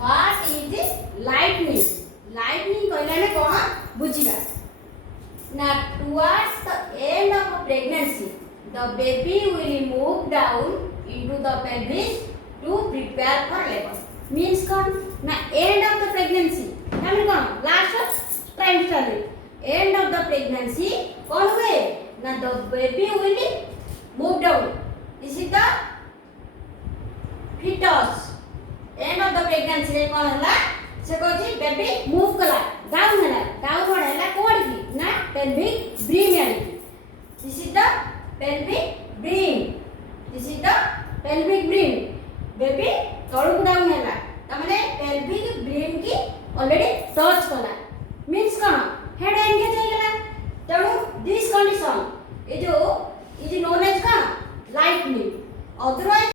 What is lightning? Lightning कहले कौन बुझिबा ना towards the end of pregnancy the baby will move down into the pelvis to prepare for labor. Means कौन ना end of the pregnancy ना mean कौन last trimester end of the pregnancy कौन हुए ना the baby will move down. This is the fetus. End of the pregnancy रे कौन हला से कहछि बेबी मूव कला डाउन कोड हला कोड की ना pelvic brim यानी this is the pelvic brim. This is the pelvic brim. Baby तळु डाउन हला त माने pelvic brim की ऑलरेडी टच कला